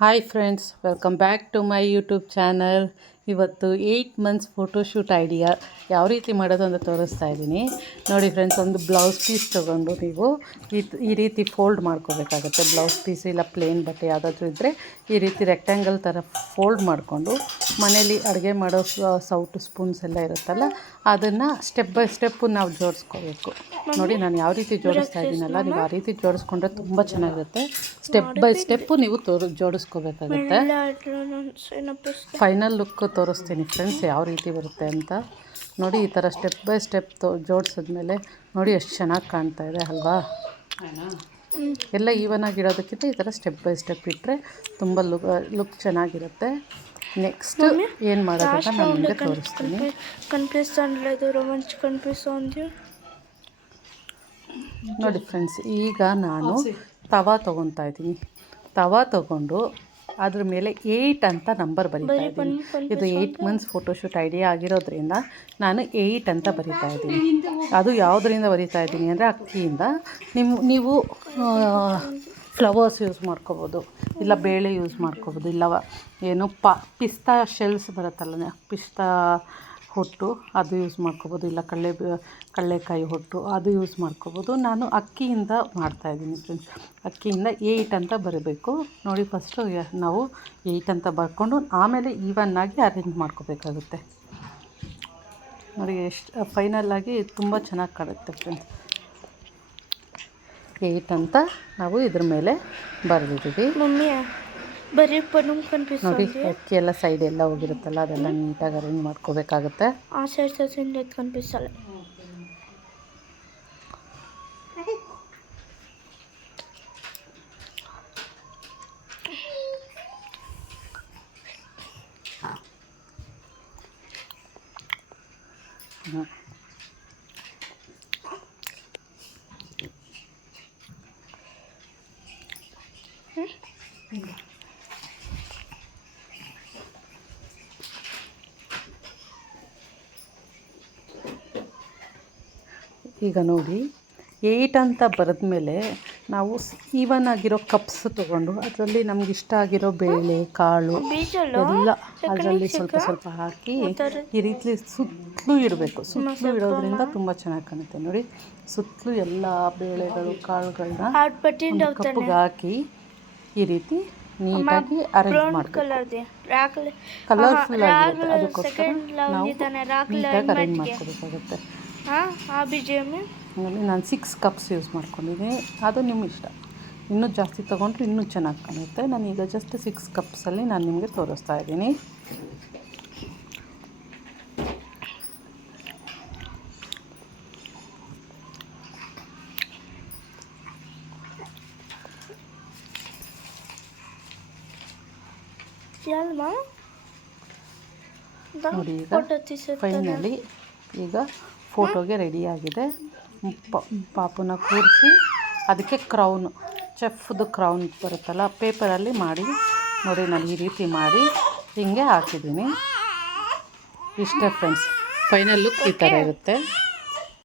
Hi friends, welcome back to my YouTube channel. ಇವತ್ತು 8 months photoshoot idea ಯಾವ ರೀತಿ ಮಾಡೋದು ಅಂತ ತೋರಿಸ್ತಾ ಇದ್ದೀನಿ. ನೋಡಿ ಫ್ರೆಂಡ್ಸ್, ಒಂದು ಬ್ಲೌಸ್ ಪೀಸ್ ತೊಗೊಂಡು ನೀವು ಈ ರೀತಿ ಫೋಲ್ಡ್ ಮಾಡ್ಕೋಬೇಕಾಗುತ್ತೆ. ಬ್ಲೌಸ್ ಪೀಸ್ ಇಲ್ಲ ಪ್ಲೇನ್ ಬಟ್ಟೆ ಯಾವುದಾದ್ರೂ ಇದ್ದರೆ ಈ ರೀತಿ ರೆಕ್ಟ್ಯಾಂಗಲ್ ಥರ ಫೋಲ್ಡ್ ಮಾಡಿಕೊಂಡು ಮನೇಲಿ ಅಡುಗೆ ಮಾಡೋ ಸೌಟು ಸ್ಪೂನ್ಸ್ ಎಲ್ಲ ಇರುತ್ತಲ್ಲ, ಅದನ್ನು ಸ್ಟೆಪ್ ಬೈ ಸ್ಟೆಪ್ಪು ನಾವು ಜೋಡಿಸ್ಕೋಬೇಕು. ನೋಡಿ ನಾನು ಯಾವ ರೀತಿ ಜೋಡಿಸ್ತಾ ಇದ್ದೀನಲ್ಲ, ನೀವು ಆ ರೀತಿ ಜೋಡಿಸ್ಕೊಂಡ್ರೆ ತುಂಬ ಚೆನ್ನಾಗಿರುತ್ತೆ. ಸ್ಟೆಪ್ ಬೈ ಸ್ಟೆಪ್ಪು ನೀವು ಜೋಡಿಸ್ಕೋಬೇಕಾಗುತ್ತೆ. ಫೈನಲ್ ಲುಕ್ ತೋರಿಸ್ತೀನಿ ಫ್ರೆಂಡ್ಸ್ ಯಾವ ರೀತಿ ಬರುತ್ತೆ ಅಂತ. ನೋಡಿ, ಈ ಥರ ಸ್ಟೆಪ್ ಬೈ ಸ್ಟೆಪ್ ಜೋಡಿಸಿದ್ಮೇಲೆ ನೋಡಿ ಎಷ್ಟು ಚೆನ್ನಾಗಿ ಕಾಣ್ತಾ ಇದೆ ಅಲ್ವಾ. ಎಲ್ಲ ಈವನಾಗಿರೋದಕ್ಕಿಂತ ಈ ಥರ ಸ್ಟೆಪ್ ಬೈ ಸ್ಟೆಪ್ ಇಟ್ಟರೆ ತುಂಬ ಲುಕ್ ಚೆನ್ನಾಗಿರುತ್ತೆ. ನೆಕ್ಸ್ಟ್ ಏನು ಮಾಡೋದಂತ ನಾನು ನಿಮಗೆ ತೋರಿಸ್ತೀನಿ. ನೋಡಿ ಫ್ರೆಂಡ್ಸ್, ಈಗ ನಾನು ತವಾ ತೊಗೊತಾ ಇದ್ದೀನಿ. ತವಾ ತೊಗೊಂಡು ಅದ್ರ ಮೇಲೆ 8 ಅಂತ ನಂಬರ್ ಬರಿತಾ ಇದ್ದೀನಿ. ಇದು 8 ಮಂತ್ಸ್ ಫೋಟೋಶೂಟ್ ಐಡಿಯಾ ಆಗಿರೋದ್ರಿಂದ ನಾನು 8 ಅಂತ ಬರಿತಾ ಇದ್ದೀನಿ. ಅದು ಯಾವುದರಿಂದ ಬರಿತಾ ಇದ್ದೀನಿ ಅಂದರೆ ಅಕ್ಕಿಯಿಂದ. ನೀವು ಫ್ಲವರ್ಸ್ ಯೂಸ್ ಮಾಡ್ಕೋಬೋದು, ಇಲ್ಲ ಬೇಳೆ ಯೂಸ್ ಮಾಡ್ಕೋಬೋದು, ಇಲ್ಲ ಏನು ಪಿಸ್ತಾ ಶೆಲ್ಸ್ ಬರುತ್ತಲ್ಲ, ಪಿಸ್ತಾ ಹೊಟ್ಟು ಅದು ಯೂಸ್ ಮಾಡ್ಕೋಬೋದು, ಇಲ್ಲ ಕಡಲೆಕಾಯಿ ಹೊಟ್ಟು ಅದು ಯೂಸ್ ಮಾಡ್ಕೋಬೋದು. ನಾನು ಅಕ್ಕಿಯಿಂದ ಮಾಡ್ತಾಯಿದ್ದೀನಿ ಫ್ರೆಂಡ್ಸ್. ಅಕ್ಕಿಯಿಂದ 8 ಅಂತ ಬರಬೇಕು. ನೋಡಿ, ಫಸ್ಟು ನಾವು 8 ಅಂತ ಬರ್ಕೊಂಡು ಆಮೇಲೆ ಈವನ್ನಾಗಿ ಅರೇಂಜ್ ಮಾಡ್ಕೋಬೇಕಾಗುತ್ತೆ. ನೋಡಿ ಎಷ್ಟು ಫೈನಲ್ಲಾಗಿ ತುಂಬ ಚೆನ್ನಾಗಿ ಕಾಣುತ್ತೆ ಫ್ರೆಂಡ್ಸ್. 8 ಅಂತ ನಾವು ಇದ್ರ ಮೇಲೆ ಬರೆದಿದ್ದೀವಿ. ನೋಡಿ, ಅಕ್ಕಿ ಎಲ್ಲ ಸೈಡ್ ಎಲ್ಲ ಹೋಗಿರುತ್ತಲ್ಲ, ಅದೆಲ್ಲ ನೀಟಾಗಿ ಅರೇಂಜ್ ಮಾಡ್ಕೋಬೇಕಾಗುತ್ತೆ. ಆ ಸೈಡ್ ಕನಿಪಿಸಲ್ಲ. ಈಗ ನೋಡಿ, 8 ಅಂತ ಬರೆದ್ಮೇಲೆ ನಾವು ಈವನ್ ಆಗಿರೋ ಕಪ್ಸ್ ತೊಗೊಂಡು ಅದರಲ್ಲಿ ನಮ್ಗೆ ಇಷ್ಟ ಆಗಿರೋ ಬೇಳೆ ಕಾಳು ಎಲ್ಲ ಅದರಲ್ಲಿ ಸ್ವಲ್ಪ ಸ್ವಲ್ಪ ಹಾಕಿ ಈ ರೀತಿ ಸುತ್ತಲೂ ಇಡಬೇಕು. ಸುತ್ತಲೂ ಇಡೋದ್ರಿಂದ ತುಂಬ ಚೆನ್ನಾಗಿ ಕಾಣುತ್ತೆ. ನೋಡಿ, ಸುತ್ತಲೂ ಎಲ್ಲ ಬೇಳೆಗಳು ಕಾಳುಗಳನ್ನ ಕಪ್ಪಿಗೆ ಹಾಕಿ ಈ ರೀತಿ ನೀಟಾಗಿ ಅರೇಂಜ್ ಮಾಡಬೇಕು. ಕಲರ್ಫುಲ್ ಆಗಿರುತ್ತೆ, ಅದಕ್ಕೋಸ್ಕರ ನಾವು ನೀಟಾಗಿ ಅರೇಂಜ್ ಮಾಡ್ಕೋಬೇಕಾಗುತ್ತೆ. ಆಮೇಲೆ ನಾನು 6 ಕಪ್ಸ್ ಯೂಸ್ ಮಾಡ್ಕೊಂಡಿದ್ದೀನಿ. ಅದು ನಿಮ್ಮ ಇಷ್ಟ, ಇನ್ನೂ ಜಾಸ್ತಿ ತೊಗೊಂಡ್ರೆ ಇನ್ನೂ ಚೆನ್ನಾಗಿ ಕಾಣುತ್ತೆ. ನಾನೀಗ ಜಸ್ಟ್ 6 ಕಪ್ಸಲ್ಲಿ ನಾನು ನಿಮಗೆ ತೋರಿಸ್ತಾ ಇದ್ದೀನಿ. ನೋಡಿ, ಈಗ ಫೈನಲಿ ಈಗ ಫೋಟೋಗೆ ರೆಡಿಯಾಗಿದೆ. ಪಾಪುನ ಕೂರಿಸಿ ಅದಕ್ಕೆ ಕ್ರೌನು, ಚೆಫ್ದು ಕ್ರೌನ್ ಬರುತ್ತಲ್ಲ, ಪೇಪರಲ್ಲಿ ಮಾಡಿ ನೋಡಿ ನಾನು ಈ ರೀತಿ ಮಾಡಿ ಹಿಂಗೆ ಹಾಕಿದ್ದೀನಿ. ಇಷ್ಟೇ ಫ್ರೆಂಡ್ಸ್, ಫೈನಲ್ ಲುಕ್ ಈ ಥರ ಇರುತ್ತೆ.